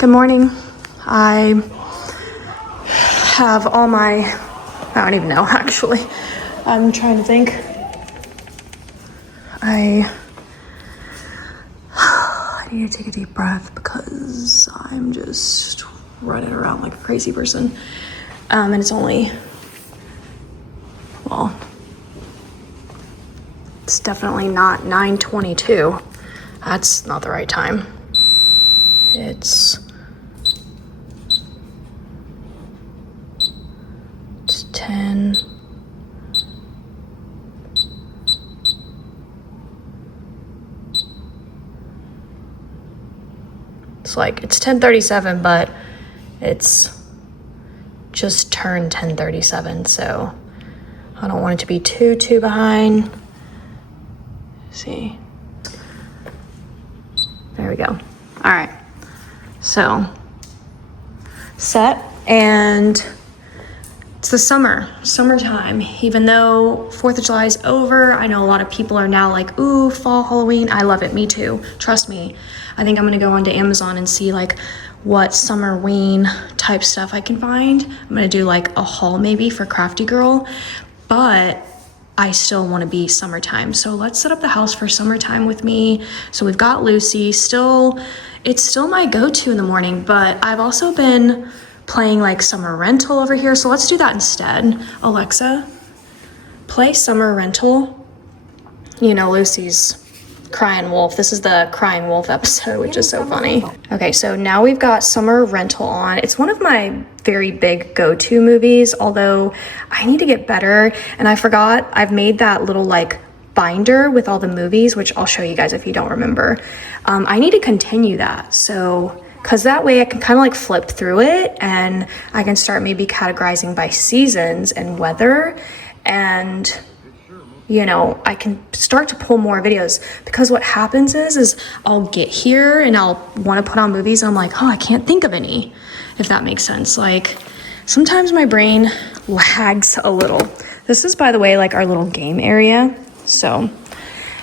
Good morning. I have all my, I don't even know actually. I'm trying to think. I need to take a deep breath because I'm just running around like a crazy person. And it's only, well, it's definitely not 9:22. That's not the right time. It's 10. It's like, it's 10:37, but it's just turned 10:37, so I don't want it to be too behind. Let's see. There we go. All right. So, set, and it's the summertime. Even though 4th of July is over, I know a lot of people are now like, ooh, fall, Halloween. I love it, me too. Trust me. I think I'm gonna go onto Amazon and see like what summerween type stuff I can find. I'm gonna do like a haul maybe for Crafty Girl, but I still wanna be summertime. So let's set up the house for summertime with me. So we've got Lucy, it's still my go-to in the morning, but I've also been playing like Summer Rental over here. So let's do that instead. Alexa, play Summer Rental. You know, Lucy's crying wolf. This is the crying wolf episode, which is so funny. Okay, so now we've got Summer Rental on. It's one of my very big go-to movies, although I need to get better. And I forgot I've made that little like binder with all the movies, which I'll show you guys if you don't remember. I need to continue that. So, cause that way I can kind of like flip through it and I can start maybe categorizing by seasons and weather, and you know, I can start to pull more videos, because what happens is I'll get here and I'll want to put on movies and I'm like, oh, I can't think of any, if that makes sense. Like sometimes my brain lags a little. This is, by the way, like our little game area. So,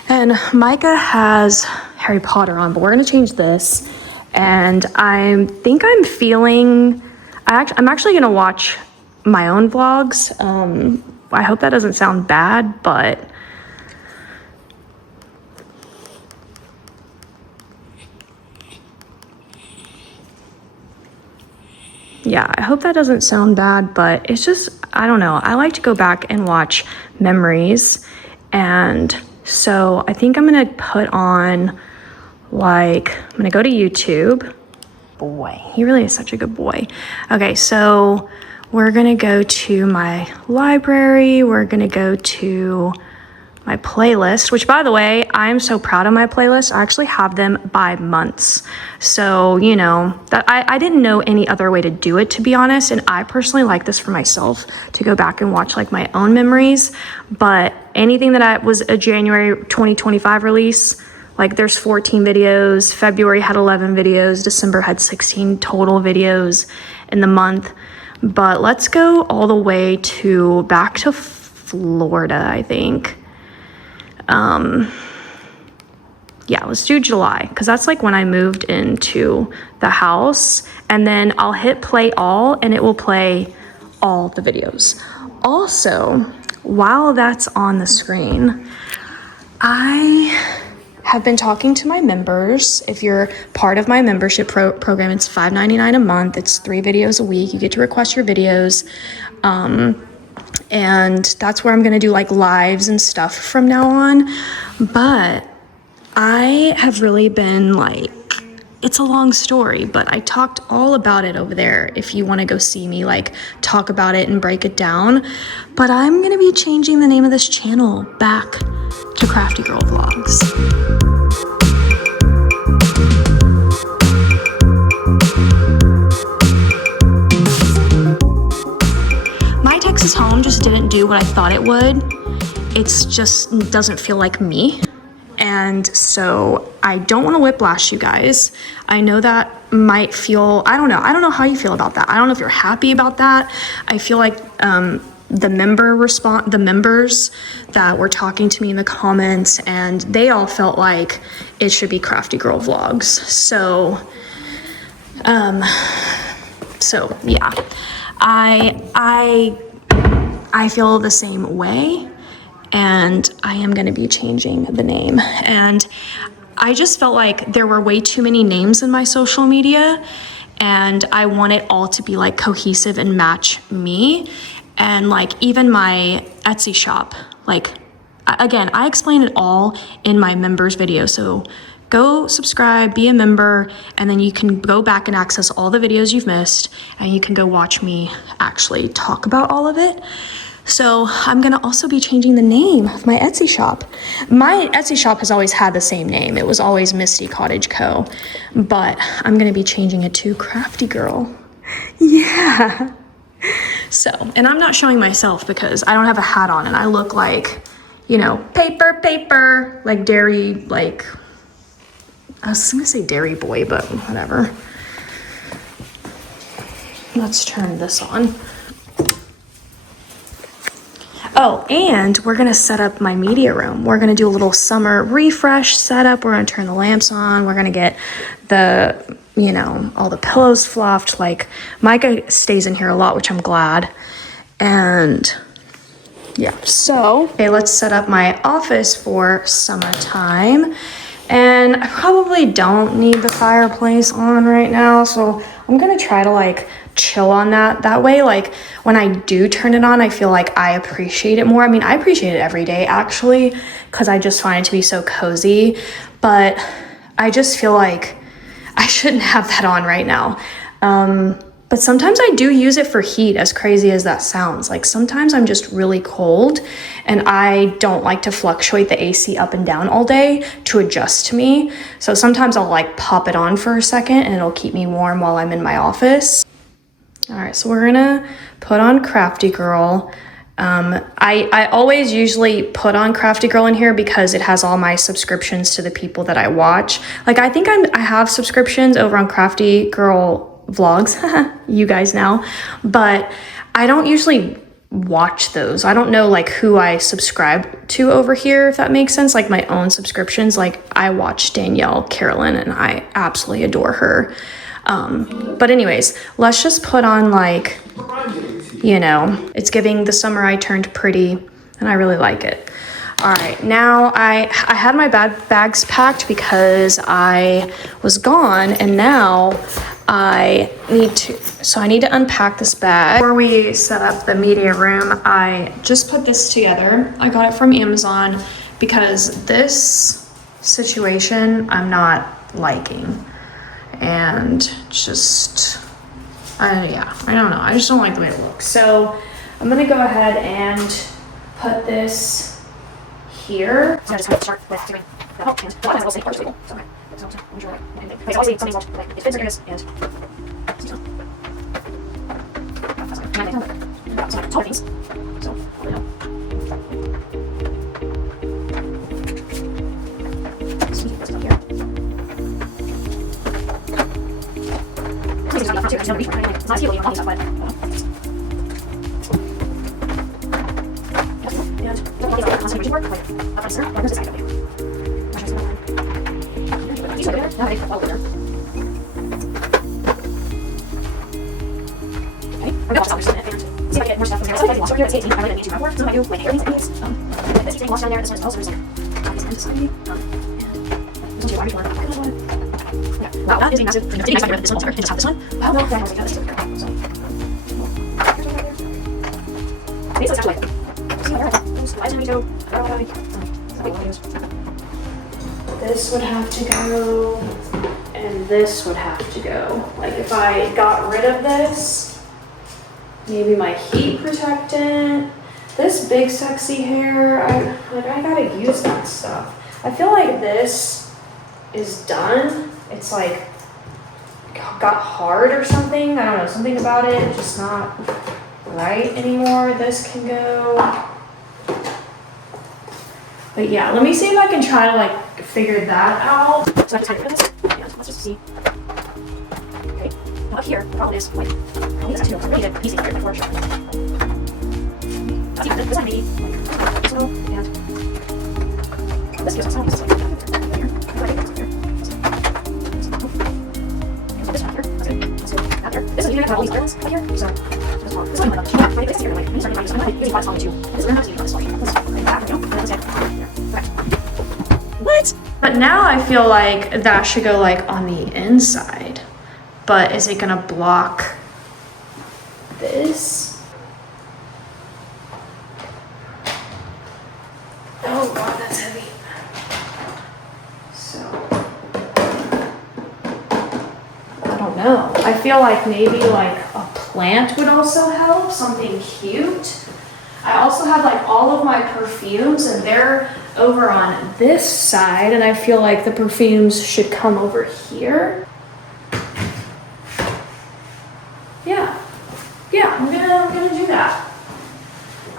and Micah has Harry Potter on, but we're going to change this. And I think I'm feeling, I'm actually going to watch my own vlogs. I hope that doesn't sound bad, but yeah, I hope that doesn't sound bad, but it's just, I don't know. I like to go back and watch memories. And so I think I'm going to put on, like, I'm going to go to YouTube. Boy, he really is such a good boy. Okay, so we're gonna go to my library. We're gonna go to my playlist, which, by the way, I'm so proud of my playlist. I actually have them by months. So, you know, that I didn't know any other way to do it, to be honest. And I personally like this for myself, to go back and watch like my own memories. But anything that was a January 2025 release, like there's 14 videos, February had 11 videos, December had 16 total videos in the month. But let's go all the way back to Florida, I think. Yeah, let's do July, because that's like when I moved into the house. And then I'll hit play all, and it will play all the videos. Also, while that's on the screen, I have been talking to my members. If you're part of my membership program, it's $5.99 a month. It's 3 videos a week. You get to request your videos. And that's where I'm going to do like lives and stuff from now on. But I have really been like, it's a long story, but I talked all about it over there if you want to go see me like talk about it and break it down. But I'm going to be changing the name of this channel back to Crafty Girl Vlogs. My Texas home just didn't do what I thought it would. It's just doesn't feel like me. And so I don't want to whiplash you guys. I know that might feel, I don't know how you feel about that. I don't know if you're happy about that. I feel like the members that were talking to me in the comments, and they all felt like it should be Crafty Girl Vlogs. So So yeah, I feel the same way, and I am going to be changing the name. And I just felt like there were way too many names in my social media, and I want it all to be like cohesive and match me. And like even my Etsy shop, like again, I explain it all in my members video. So go subscribe, be a member, and then you can go back and access all the videos you've missed, and you can go watch me actually talk about all of it. So I'm gonna also be changing the name of my Etsy shop. My Etsy shop has always had the same name. It was always Misty Cottage Co. But I'm gonna be changing it to Crafty Girl. Yeah. So, and I'm not showing myself because I don't have a hat on and I look like, you know, paper, like dairy, like, I was gonna say dairy boy, but whatever. Let's turn this on. Oh, and we're gonna set up my media room. We're gonna do a little summer refresh setup. We're gonna turn the lamps on. We're gonna get the, you know, all the pillows fluffed. Like Micah stays in here a lot, which I'm glad. And yeah, so, okay, let's set up my office for summertime. And I probably don't need the fireplace on right now, so I'm gonna try to like chill on that. That way, like when I do turn it on, I feel like I appreciate it more. I mean, I appreciate it every day actually, because I just find it to be so cozy, but I just feel like I shouldn't have that on right now. But sometimes I do use it for heat, as crazy as that sounds. Like sometimes I'm just really cold and I don't like to fluctuate the AC up and down all day to adjust to me. So sometimes I'll like pop it on for a second and it'll keep me warm while I'm in my office. All right, so we're gonna put on Crafty Girl. I always usually put on Crafty Girl in here because it has all my subscriptions to the people that I watch. Like I think I have subscriptions over on Crafty Girl vlogs, you guys know, but I don't usually watch those. I don't know like who I subscribe to over here, if that makes sense. Like my own subscriptions, like I watch Danielle Carolyn and I absolutely adore her. But anyways, let's just put on like, you know, it's giving the summer I turned pretty and I really like it. All right, now I had my bags packed because I was gone and now I need to unpack this bag. Before we set up the media room, I just put this together. I got it from Amazon because this situation I'm not liking. And just, yeah, I don't know. I just don't like the way it looks. So I'm gonna go ahead and put this here. So I just have to start with doing the help and the will say first people. So it's always something like it fits like this and so things. So it's not a reach, right? It's not stealing, stuff, but see if I get more stuff from here. I lost over here at 18. I really need to report. So I do my hair needs things. This is getting lost down there. This one is also there's society. There's only one. Yeah. Wow, that is a massive. Didn't expect to this one. Just have this one. Wow, no, that was like this. So. Basically, it's actually like. This would have to go, and this would have to go. Like if I got rid of this, maybe my heat protectant, this big sexy hair, I gotta use that stuff. I feel like this is done. It's like got hard or something. I don't know, something about it just not right anymore. This can go. But yeah, let me see if I can try to like figure that out. So I have to time for this. Yeah, let's just see. Okay, now up here, the problem is, wait, I'll use that too. I really did easy here before sure. That's even, this one maybe, like, so, and this gives us some pieces like here. This one here. This is even all these islands right here. So this one is like this here. Like you start to find using box on too. This is gonna have to be this one. Like that, you know. That's it. What? But now I feel like that should go like on the inside. But is it gonna block this? Oh god, that's heavy. So I don't know. I feel like maybe like a plant would also help, something cute. I also have like all of my perfumes and they're over on this side, and I feel like the perfumes should come over here. Yeah, I'm gonna do that.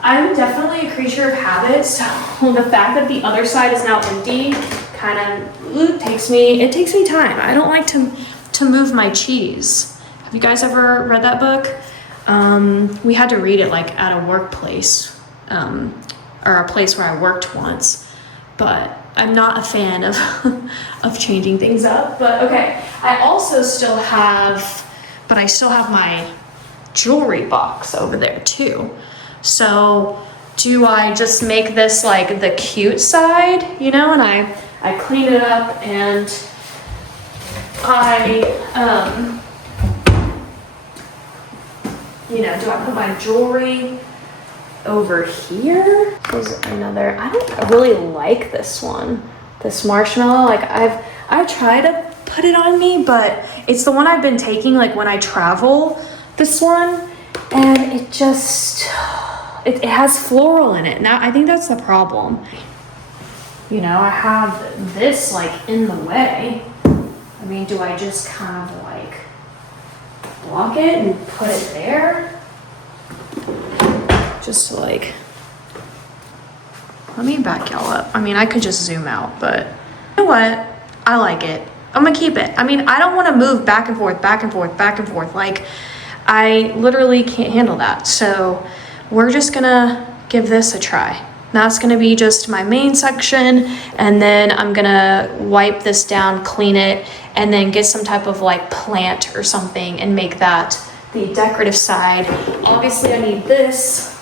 I'm definitely a creature of habit, so the fact that the other side is now empty kind of takes me time. I don't like to move my cheese. Have you guys ever read that book? We had to read it like at a workplace, or a place where I worked once, but I'm not a fan of of changing things up. But okay, I still have my jewelry box over there too. So do I just make this like the cute side, you know, and I clean it up and I you know, do I put my jewelry over here? This is another, I don't really like this one, this marshmallow. Like I've tried to put it on me, but it's the one I've been taking like when I travel, this one, and it just, it has floral in it. Now I think that's the problem. You know, I have this like in the way. I mean, do I just kind of like block it and put it there? Just to like, let me back y'all up. I mean, I could just zoom out, but you know what? I like it. I'm gonna keep it. I mean, I don't want to move back and forth, back and forth, back and forth. Like, I literally can't handle that. So we're just gonna give this a try. That's gonna be just my main section, and then I'm gonna wipe this down, clean it, and then get some type of like plant or something and make that the decorative side. Obviously I need this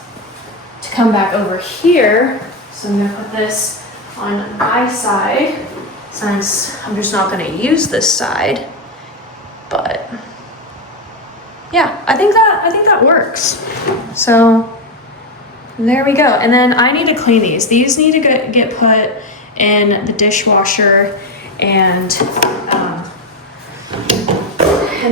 to come back over here. So I'm gonna put this on my side since I'm just not gonna use this side. But yeah, I think that works. So there we go. And then I need to clean these. These need to get put in the dishwasher, and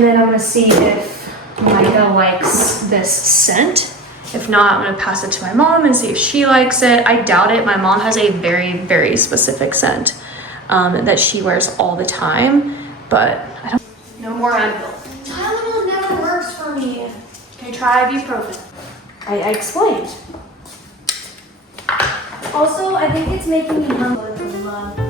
then I'm gonna see if Micah likes this scent. If not, I'm gonna pass it to my mom and see if she likes it. I doubt it. My mom has a very, very specific scent that she wears all the time, but I don't. No more Advil. Tylenol never works for me. Can you try ibuprofen? I explained. Also, I think it's making me hungry from love.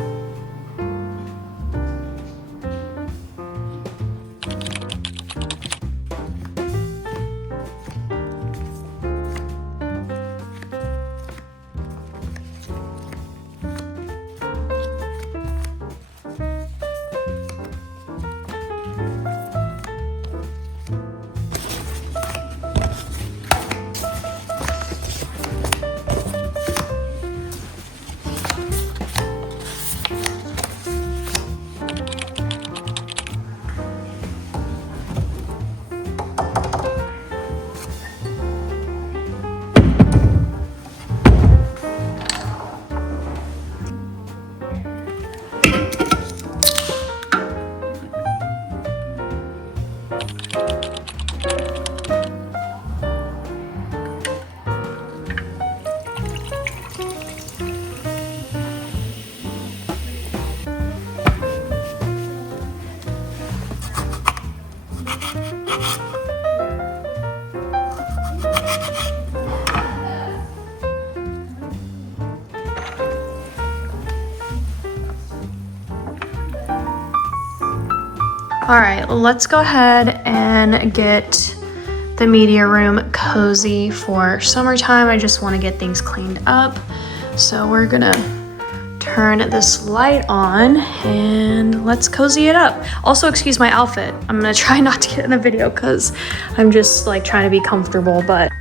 All right, let's go ahead and get the media room cozy for summertime. I just want to get things cleaned up. So we're gonna turn turn this light on and let's cozy it up. Also, excuse my outfit. I'm gonna try not to get in the video because I'm just like trying to be comfortable, but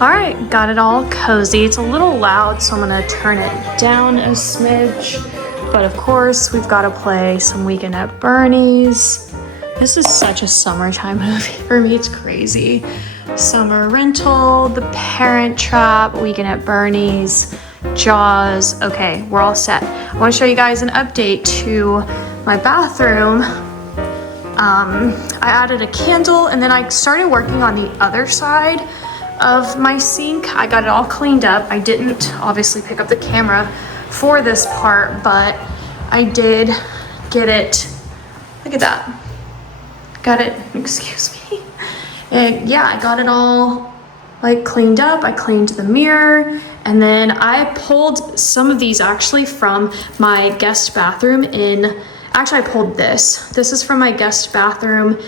all right, got it all cozy. It's a little loud, so I'm gonna turn it down a smidge. But of course, we've gotta play some Weekend at Bernie's. This is such a summertime movie for me, it's crazy. Summer Rental, The Parent Trap, Weekend at Bernie's, Jaws. Okay, we're all set. I wanna show you guys an update to my bathroom. I added a candle and then I started working on the other side of my sink. I got it all cleaned up. I didn't obviously pick up the camera for this part, but I did get it. Look at that. Got it, excuse me. And yeah, I got it all like cleaned up. I cleaned the mirror, and then I pulled some of these actually from my guest bathroom actually I pulled this. This is from my guest bathroom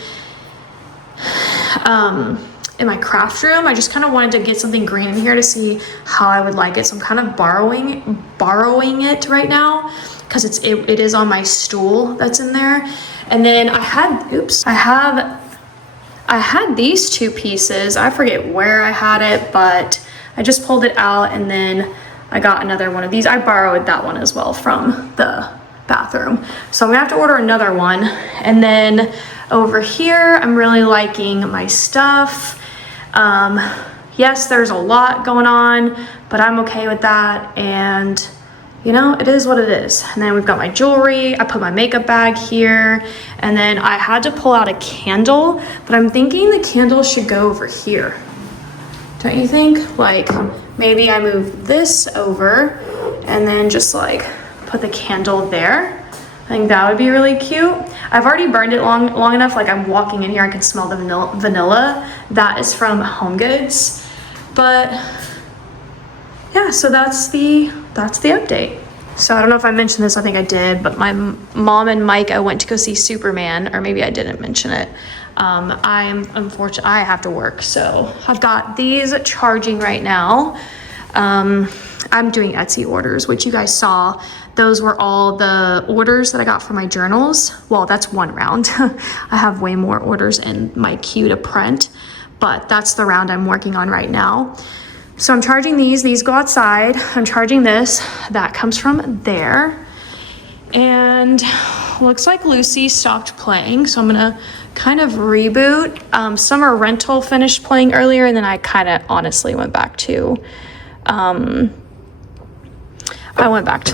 in my craft room. I just kind of wanted to get something green in here to see how I would like it. So I'm kind of borrowing it right now because it is on my stool that's in there. And then I had these two pieces. I forget where I had it, but I just pulled it out and then I got another one of these. I borrowed that one as well from the bathroom. So I'm gonna have to order another one. And then over here, I'm really liking my stuff. Yes, there's a lot going on, but I'm okay with that. And you know, it is what it is. And then we've got my jewelry. I put my makeup bag here. And then I had to pull out a candle, but I'm thinking the candle should go over here. Don't you think? Like maybe I move this over and then just like put the candle there. I think that would be really cute. I've already burned it long enough, like I'm walking in here, I can smell the vanilla. That is from HomeGoods. But yeah, so that's the update. So I don't know if I mentioned this, I think I did, but my mom and Micah went to go see Superman, or maybe I didn't mention it. I am unfortunate, I have to work, so I've got these charging right now. I'm doing Etsy orders, which you guys saw. Those were all the orders that I got for my journals. Well, that's one round. I have way more orders in my queue to print, but that's the round I'm working on right now. So I'm charging these go outside. I'm charging this, that comes from there. And looks like Lucy stopped playing, so I'm gonna kind of reboot. Summer Rental finished playing earlier, and then I kind of honestly went back to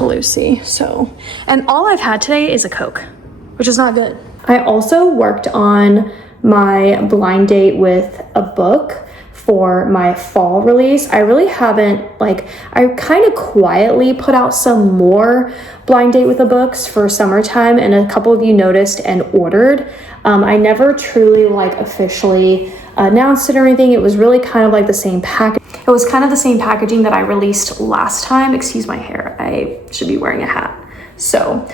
Lucy. So, and all I've had today is a Coke, which is not good. I also worked on my blind date with a book for my fall release. I really haven't, I kind of quietly put out some more blind date with the books for summertime, and a couple of you noticed and ordered. I never truly officially announced it or anything. It was really kind of like the same package. It was kind of the same packaging that I released last time. Excuse my hair, I should be wearing a hat. So,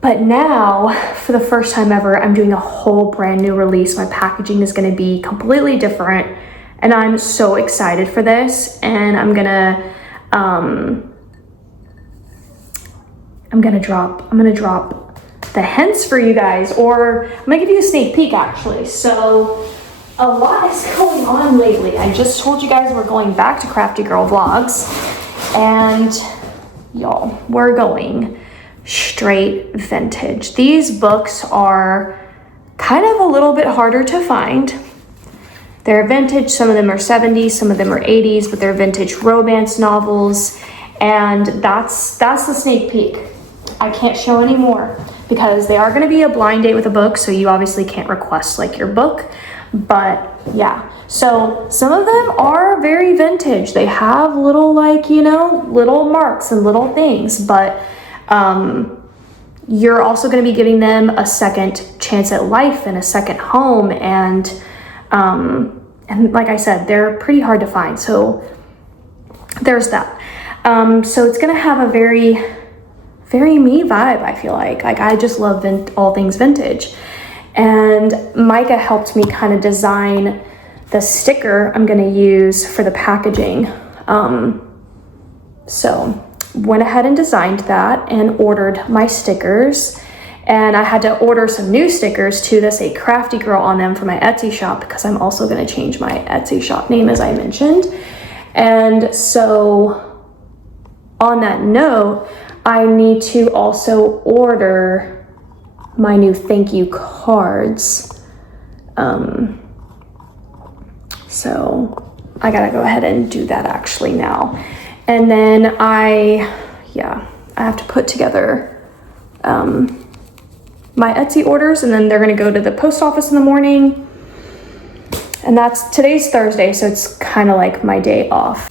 but now, for the first time ever, I'm doing a whole brand new release. My packaging is gonna be completely different, and I'm so excited for this. And I'm gonna drop the hints for you guys, or I'm gonna give you a sneak peek actually. So, a lot is going on lately. I just told you guys we're going back to Crafty Girl Vlogs, and y'all, we're going straight vintage. These books are kind of a little bit harder to find. They're vintage, some of them are 70s, some of them are 80s, but they're vintage romance novels. And that's the sneak peek. I can't show any more because they are gonna be a blind date with a book, so you obviously can't request like your book, but yeah. So some of them are very vintage. They have little like, you know, little marks and little things, but you're also gonna be giving them a second chance at life and a second home, and like I said, they're pretty hard to find, so there's that. So it's gonna have a very, very me vibe, I feel like. Like, I just love all things vintage. And Micah helped me kind of design the sticker I'm gonna use for the packaging. So went ahead and designed that and ordered my stickers. And I had to order some new stickers too that say Crafty Girl on them for my Etsy shop, because I'm also gonna change my Etsy shop name, as I mentioned. And so on that note, I need to also order my new thank you cards. So I gotta go ahead and do that actually now. And then I have to put together my Etsy orders, and then they're gonna go to the post office in the morning. And today's Thursday, so it's kind of like my day off.